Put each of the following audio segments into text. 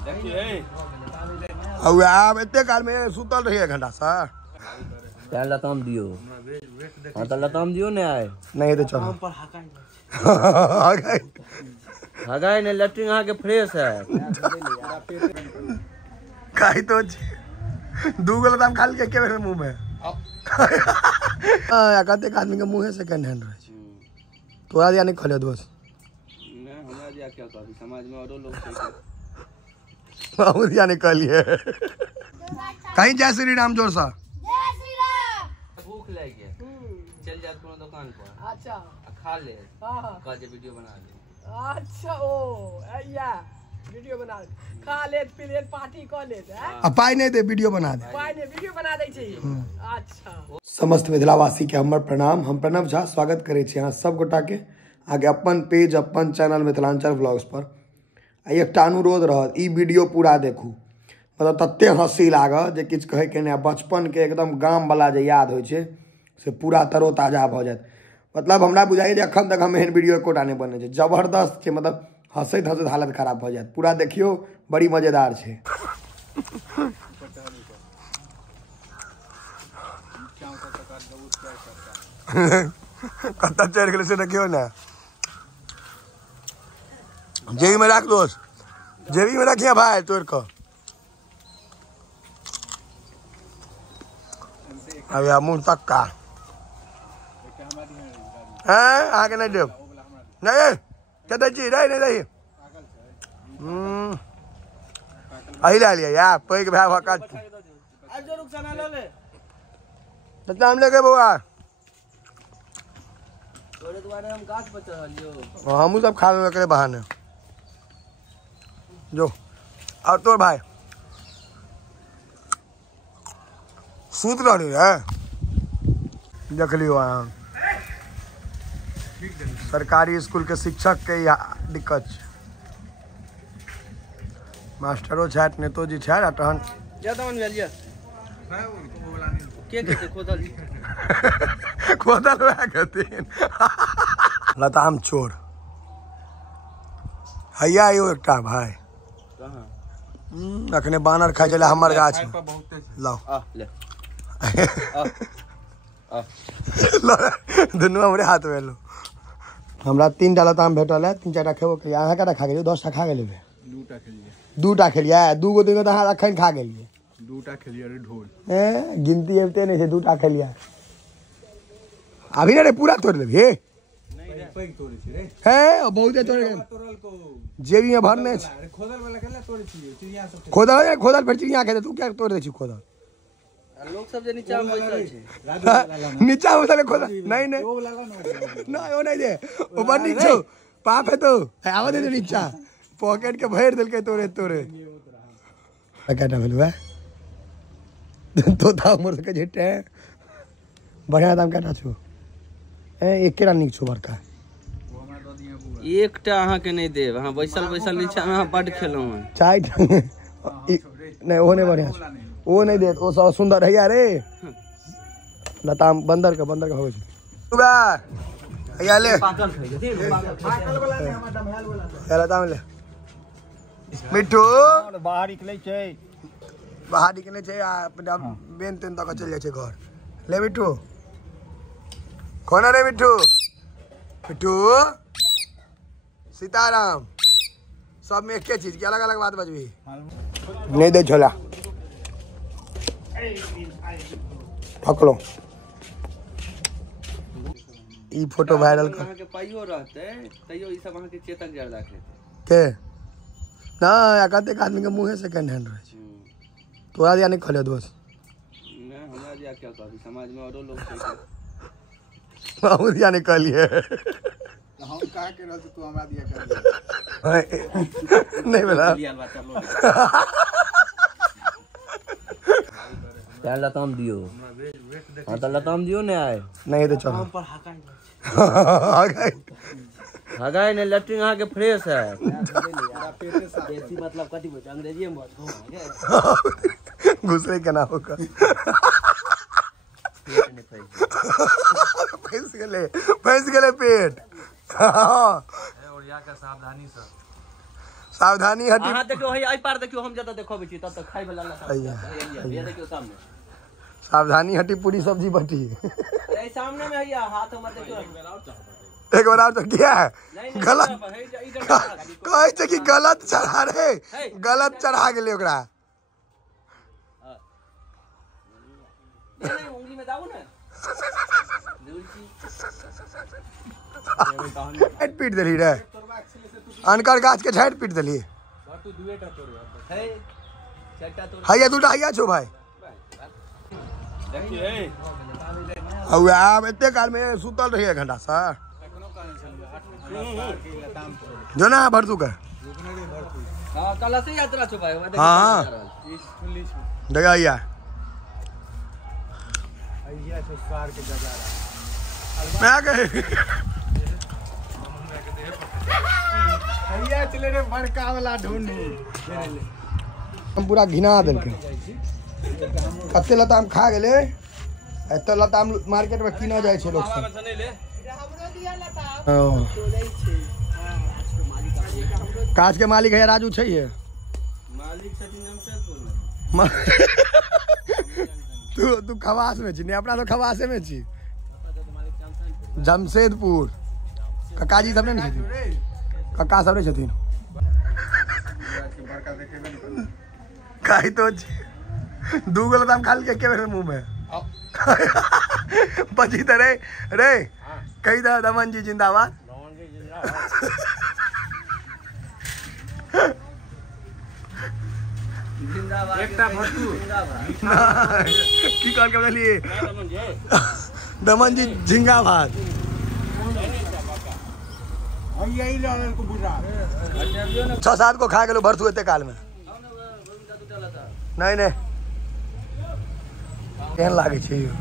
अब आप इतने काल में सुतल रहिए घंटा सा क्या लताम दियो। हाँ तो लताम दियो ने आए नहीं तो चलो हगाई ने लेटरिन अहाँ के फ्रेश है खाई तो दू गो लताम खा के के मुंह में हां कहते आदमी के मुंह से सेकंड हैंड रहे तोरा दिया नहीं खले दोस्त नहीं हमरा दिया क्या कहबी समाज में औरो लोग छै बाबू दिया निकलिए कहीं जय श्री राम जोर सा जय श्री राम। भूख लग गया चल जा कोनो दुकान पर अच्छा खा ले हां कह जे वीडियो बना ले अच्छा ओ या वीडियो बना खा ले पी ले पार्टी कर ले अब पाई नहीं दे वीडियो बना दे पाई ने वीडियो बना दै छै। अच्छा समस्त मिथिलावासी के हमर प्रणाम। हम प्रणव झा स्वागत करे छी अहाँ सब गोटा के आगे अपन पेज अपन चैनल मिथिलांचल व्लॉग्स पर। एकटा अनुरोध रहत ई वीडियो पूरा देखू मतलब तत्ते हंसी लागत जे किछु कहे के नहीं बचपन के एकदम गाम वाला जे याद होइ छै से पूरा तरोताजा भ जायत। मतलब हमरा बुझाइए जे अखन तक हम एहन वीडियो एकोटा नहीं बने छै जबरदस्त छै मतलब हंसैत हंसैत हालत खराब भ जायत। पूरा देखियो बड़ी मजेदार छै। कत्ता चढ़ गेलै से देखियो ना जेबी में रख दोस्त जेबी में रखिए भाई तोड़ कर अब यार मुंह तक का आगे नहीं देव नहीं क्या चीज नहीं नहीं अही ला लिया यार पैक भाई भका हम लेके बउआ तोरे दुआरे हम गाछ पर चढ़लियो हमू सब खा ले बहाने जो और तो भाई सूत रही है देख लियो अहाँ सरकारी स्कूल के शिक्षक के दिक्कत मास्टरो छाट नेतो जी छाट तहन खोदल लताम चोर हैया यो एकटा भाई अखने बानर खाई चले हमर गाछ लाओ दुनू हमरे हाथ में लो हमरा 3 टा लताम भेटल है 3-4 टा खेबो के अहाँ कटा खा गेलिए 10 टा खा गेलिए 2 टा खेलिए 2 गो 3 गो अहाँ अखन खा गेलिए 2 टा खेलिए रे ढोल गिनती एते नहीं है 2 टा खेलिए अभी रे पूरा तोड़ लेबे पैक तोड़े छी रे है बहुत तोड़ तोड़ल को जेबी में भरने अरे खोदल वाला केला तोड़े छी चिड़िया सब खोदल फिर चिड़िया खेते तू क्या तोड़ दे छी खोदल लोग सब जे नीचा में बैठल छै नीचा उतरे खोदल नहीं नहीं वो वाला ना वो नहीं दे ऊपर नीचे पाप है तो आवा दे नीचा पॉकेट के भर दिल के तोरे तोरे क्या भेलु है तो था मोर के जेटे बढ़िया दाम क्या छु एकेटा निक छु बड़का एकटा अहाँ के नहीं देब अहाँ बैसल बैसल नीचा में अहाँ बड खेलौ हैं चाय नहीं वो नहीं बढ़िया वो नहीं दे वो सब सुंदर है रे लताम बंदर का हो सुबह या ले पाकल खाई थी पाकल वाला नहीं हमर डमहाल वाला लताम ले मिठू बाहर निकलै छै अपना बेन तेन तक चल जाए घर ले मिठू खोना रे मिठू मिठू सीताराम सब में एक चीज की अलग अलग बात बजबी नहीं दे छोला पकड़ो ई फोटो वायरल कर अहाँ के पाइयो रहते तइयो ई सब अहाँ के चेतक जड़ राख लेते के ना कहते आदमी के मुंह से सेकंड हैंड रहे तोरा दिया नहीं खले दोस्त नहीं हमरा दिया क्या कहबी समाज में औरो लोग छै बाबू दिया नहीं कहलिए हम का के रहल तू हमरा दिया कर नहीं बोला क्या लताम दियो। हाँ तो लताम दियो ने आए नहीं तो चलो हगाई ने लेटरिन अहाँ के फ्रेश है मतलब कथी बोल अंग्रेजी में घुसरे के ना होगा फंस गए पेट और यहाँ का सावधानी हटी। हां देखियो हई आई पार देखियो हम जता देखो बेची तब तक खाई वाला ना ये देखियो सामने सावधानी हटी पूरी सब्जी बटी। अरे सामने में भैया हाथ मत देखियो एक बार और तो क्या है गलत कहे छै कि गलत चढ़ा रे गलत चढ़ा गेले ओकरा नहीं उंगली में दाबो ना झाट पीट देली रे अनकर गाछ के झाट पीट देली हैया दूटा हैया छो भाई अब आब एते काल में सुतल रही 1 घंटा से जो ना भरतू का हां कल से यात्रा छो भाई हां देखा हैया तो सार के जगह मैं गए भैया चले रे बड़का वाला ढूंढू हम पूरा घिना देलके कते लताम खा गेले एते लताम मार्केट में किना जाय छै लोग सब हमरो दिया लताम काज के मालिक है राजू छै ये मालिक छथिन जमशेदपुर तू खवास में छी ने अपना तो खवासे में छी जमशेदपुर ककाजी सब ने छथिन कक्का सब ने छथिन काई तो दू गो लताम खा के बेर मुंह में बची त रे रे कही दा दमन जी जिंदाबाद जिंदाबाद एकटा भट्टू जिंदाबाद की कहल के बोलिए दमन जी जिंदाबाद भैया ही लाल को बुरा 6-7 को खा गेलो भरतू एते काल में नहीं नहीं केहन लागे छै यो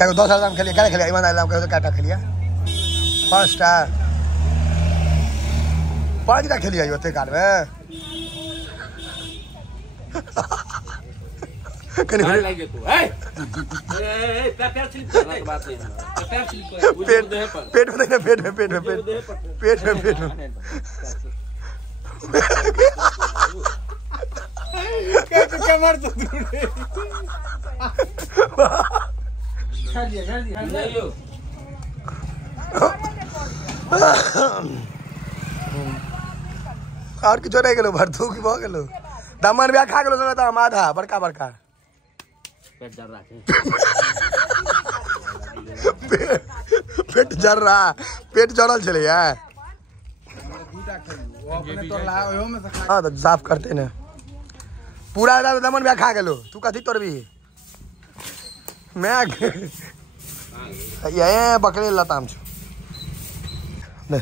कहो 10 आदमी खेलिए काहे खेलिए ईमान आलम कहो काटा खेलिए 5टा 5टा खेलिए यो एते काल में कनी लागे तू ए पैर स्लिप करने की बात नहीं पैर स्लिप कर पेट में नहीं पेट में कमर तो नहीं और किछो नहीं गेलो भरतू की भ गेलो दमन बिया खा गेलो त हम आधा बड़का बड़का पेट जर रहा पेट जर रहा पेट जरल चले यार वो अपने तो ला ओहो में से खा हां तो साफ करते ने पूरा दमन बिया खा गेलो तू कथी तोड़बी मैं ये बकरे लताम छ ले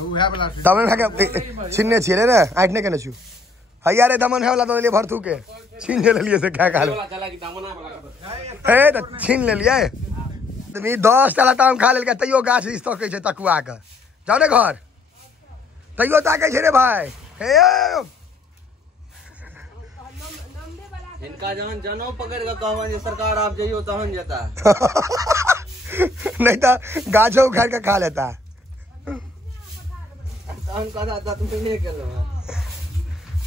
उहे वाला दमन खा के छिन्ने छिले रे आठने के न छु हैया रे दमन है वाला तो ले भरतू के छीन ले लिए से क्या खा लो चला कि दामना वाला हे त छीन ले लिए तुम 10 टा लताम खा लेल के तइयो गाछ रिस तकै छै तकुआ के जाओ ने घर तइयो ताकै छै रे भाई हे इनका जहन जनौ पकड़ के कहवन जे सरकार आप जइयो तहन जता नहीं तो गाछो उखाड़ के खा लेता तहन कदा त तुम नहीं केलो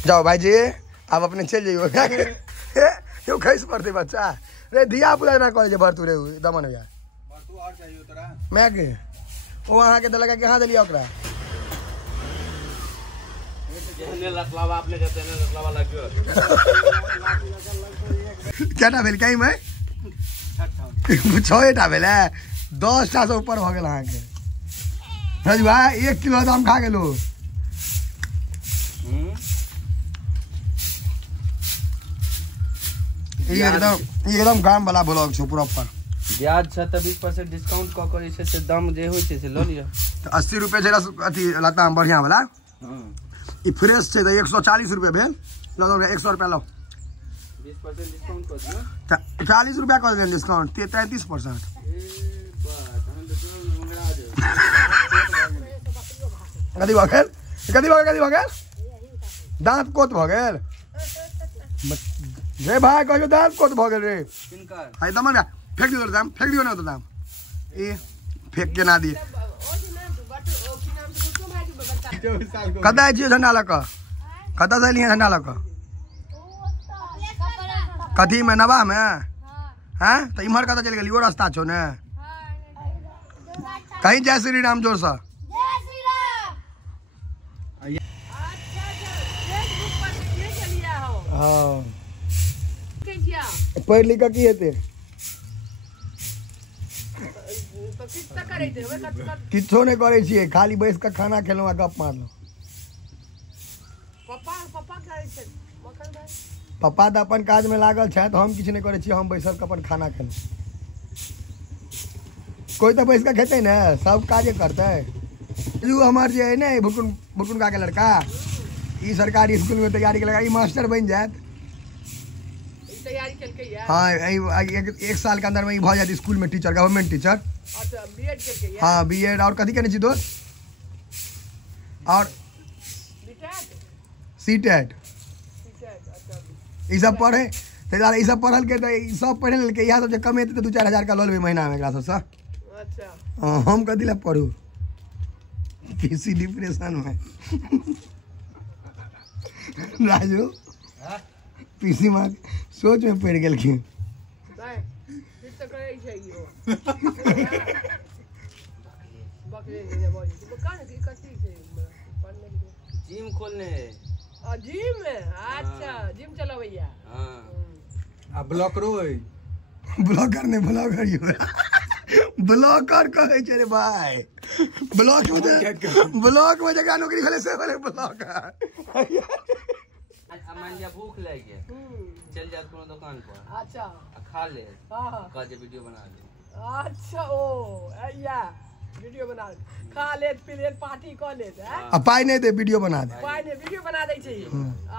जाओ भाई जी आप अपने चल जाइयो क्यों खैस पड़ते बच्चा रे दिया पुला ना कॉलेज भरतू रे दमन भैया तू और चाहिए तोरा मैं के वो वहां के दलगा के हां दलिया ओकरा ने लतलावा आपने जते ने लतलावा लाग्यो केटा भेल कहीं में 6टा भेल 10 टा से ऊपर हो गेल अहाँ के राजू भाई 1 किलो दाम खा गेलो एकदम गाम वाला ब्लॉग छो प्रॉपर ब्याज छ त 20% डिस्काउंट क करे छै से दाम जे होय छै से ल लियो 80 रुपए छै अथी लताम बढ़िया वाला ई फ्रेश छै त 140 रुपए भेल लो 100 रुपए लो 20% डिस्काउंट कर दियो 40 रुपया कर देन डिस्काउंट 33% ए बात हम तो मंगरा दे कथी भऽ गेल दांत कोत भऽ गेल रे भाई कहियो दांत कोत भऽ गेल रे किनकर हाय दमन फेंक दियो दाम फेंक दियो ना तो दाम ए फेंक के ना दी 24 साल को कतऽ छियै झंडा लऽ कऽ कतऽ से एलियै झंडा लऽ कऽ कथी में नवा में हैं तो इम्हर कतऽ चलि गेली वो रास्ता छौ ने कहीं जय श्री राम जोर से हाँ पढ़ लिख की हेतै किछो नहीं करे छियै खाली बैस के खाना खेलौं आ गप मारलौं पप्पा तो अपन काज में लागल छथि हम किछु नहीं करे छियै हम बैसल के अपन खाना खेलौं कोई तो बैस के खेते ने सब काजे करते यू हमार जे है ने भुकुन का के लड़का ई सरकारी स्कूल में तैयारी के लगा ई मास्टर बन जात तैयारी करके यार हाँ एक साल के अंदर में भ जात स्कूल में टीचर गवर्नमेंट टीचर अच्छा बीएड करके यार हाँ बीएड और कथी करने छी दोस्त और सीटेट अच्छा ई सब पढ़े तेरा ई सब पढ़ल के त ई सब पढ़े लेल के इहा सब जे कमेते तो 2-4 हजार का ल लेबे महीना में एकरा सबसे अच्छा हाँ हम कथी ला पढ़ू पीसी डिप्रेशन में राजू पीसी माँ सोच में पड़ गल की फिर तो करे छै यो बकरे ने बोल दुकान की कथी छै पढ़ने के जिम खोलने जिम में अच्छा जिम चलो भैया हां आ ब्लॉकरो है ब्लॉकर ने ब्लॉकर यो ब्लॉकर कहे छै रे भाई ब्लॉक में जगह नौकरी खोले से वाले ब्लॉकर मान लिया भूख लग गया चल जा कोनो दुकान पर अच्छा खा ले हां कह जे वीडियो बना ले अच्छा ओ या वीडियो बना खा ले पी ले पार्टी कर ले अब पाई नहीं दे वीडियो बना दे पाई ने वीडियो बना दे छै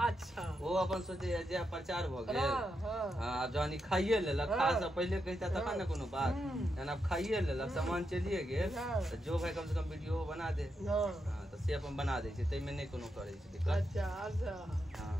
अच्छा वो अपन सोचे जे प्रचार भ गेल हां अब जानी खाइए लेलक खा से पहले कहता तखन न कोनो बात जन अब खाइए लेलक सामान चलिए गेल तो जो भाई कम से कम वीडियो बना दे हां तो से अपन बना दे छै तै में नहीं कोनो करे छै दिक्कत अच्छा अच्छा हां